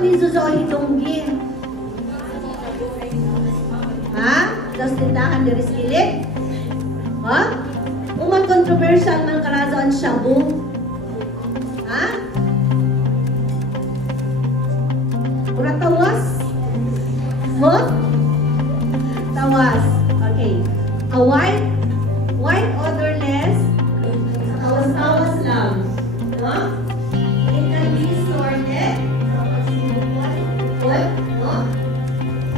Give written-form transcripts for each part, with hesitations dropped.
ni Zuzo Hidonggin? Ha? Dos tindahan di Riskilit? Ha? Uman controversial man karazo ang shabu? Ha? Ura tawas? Mo? Tawas. Okay. A white odorless, tawas-tawas lang. Ha? It can be sorted. What? No?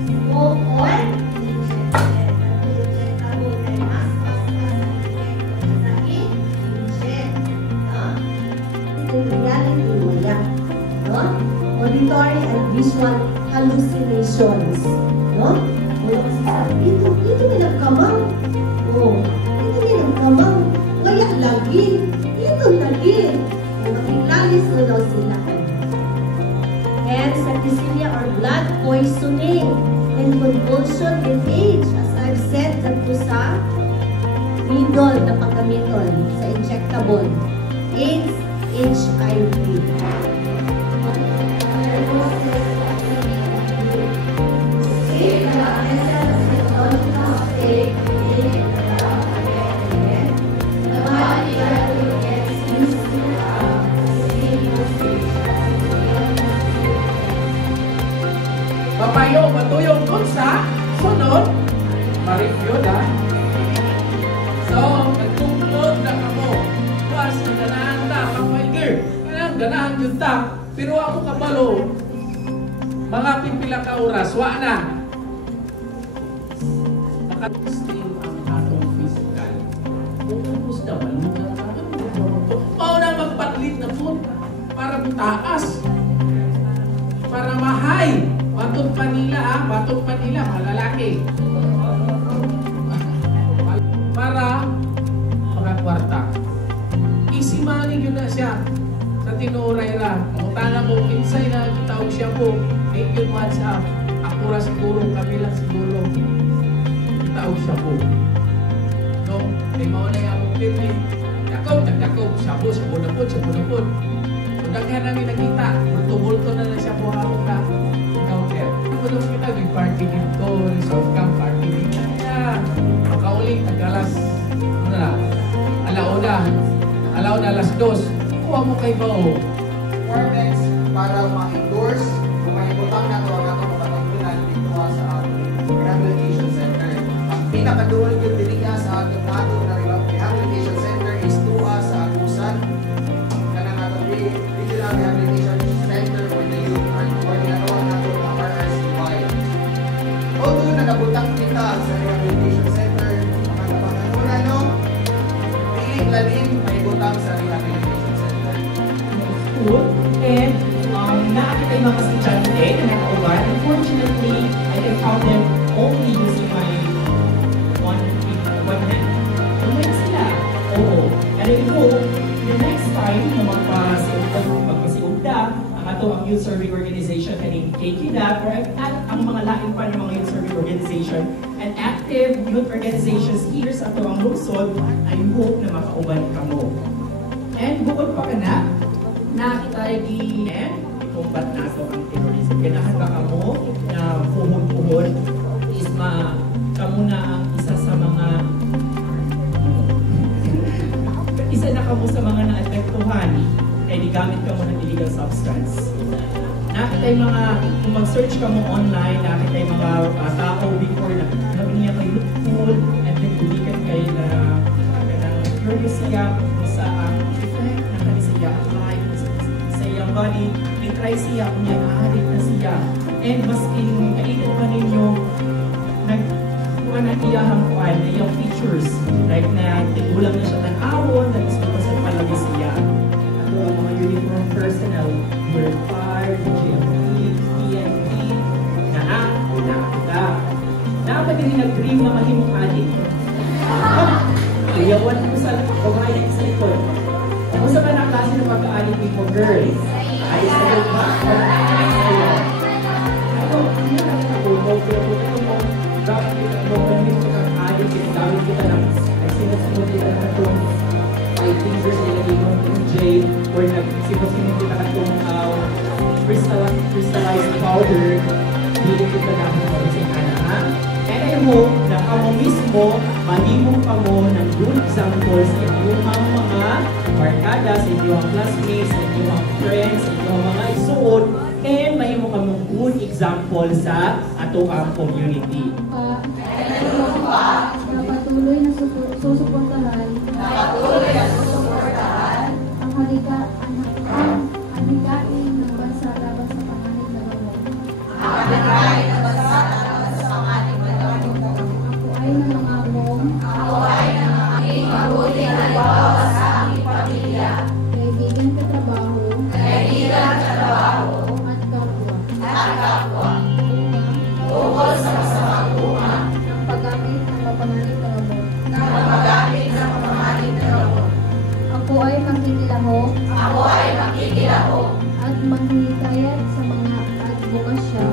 Smoke oil. Auditory and visual hallucinations. No? Wala kasi sabi, ito may nagkamang. Oh, ito may nagkamang. Kaya lagi. Ito lagi. Makiklalis na daw sila. And septicemia or blood poisoning and convulsion with age. As I've said, dito sa needle na pagkamiton sa injectable. AIDS, HIV. Papayo, matuyong dun sa sunod, ma-review na. So, nagtungkod na kamo. Plus, ganahan na, kapayger. Kaya ganahan yun ta. Pero ako kabalo, mga pipila ka oras, wa na. Nakasting ang atong physical. Kung gusto, malunan na naman. Mao na magpatlit na food para taas. Para mahay. Batot pa nila ha, batot pa nila, malalaki. Para mga kwarta. Isimanin yun na siya sa tinuray ra. Mutana mo, kinsay na kitawag siya po. Make yun WhatsApp. Ako ra siguro, kabila siguro. Kitawag siya po. No? May mauna yung among pirmi. Dakaw, sabo na po. So, daghan namin nakita. Bulto-bulto na siya po ako na. Tulong kita di party dito, resort camp party dito. Makauling tagalas alauna alas 2. Kuha mo kay Bao. Requirements para ma-endorse kung may ibutang na ito ang atong kapatanggulan dito sa ating rehabilitation center. Ang pinakaduol yung diliga sa ating rehabilitation center is tuwa sa Agusan. Kanang atong regional rehabilitation center for the youth or ginagawa natin ang RRCY. Although na nabutang kita sa rehabilitation center, mga kapatanggulan, no? Piling lalin may butang sa rehabilitation center. School, and nakakita yung mga estudyante na nakauban. Unfortunately, I can count them only using my one hand. Umayon sila. Oo. And I hope the next time na magpasiugda ang ato ang youth survey organization kaning KKDAP or ang mga lain pa ng mga youth survey organization and active youth organizations here sa ato ang lungsod, I hope na makauban ka mo. And bukod pa ka na kita ikumbat na ito ang terrorism. Ganahan ba kamo na puhod-puhod is kamo na ang isa na kamo sa mga naapektuhan kaya digamit kamo ng illegal substance. Nakita yung mga, kung mag-search kamo online, nakita yung mga tao before na nabiniya kayo food and then bulikan kayo na curious siya sa effect na kanisiya life sa iyang body, try siya kung yan aharit na siya and mas kainit pa ninyo nagkuhan na iyahang kuhan na iyang features like na tigulang na siya tanawon na gusto ko sa palagi siya ato ang mga uniform personnel year 5, GMP, PNP dapat din nag-dream na mahimong adik iyawan ko sa kumayan sa likod kung sa mga klase ng pagka-adik mo girls ay sa lupa ako hindi na nakakabulog pero kung mo dapat kita mo ganit ka ng adik kinagawin kita ng nagsinusunod kita na itong 5 fingers nilagay mo ng J or nagsinusunod kita na itong crystal crystallized powder, dili kita na ako sa kana. And I hope na kamo mismo, mahimong kamo ng good examples sa inyong mga barkada, sa inyong classmates, sa inyong friends, sa inyong mga isuod, and mahimo kamo good example sa ato ang community. Na patuloy na susuportahan ang halikain ng bansa laban sa panganib na gamot. Ako ay nangangong mabuti na halimbawa sa aking pamilya. Kaibigan katrabaho at kapwa. Ukol sa masamang bunga ng paggamit ng mapanganib na gamot. Ako ay makikilaho at manghihikayat sa mga advokasya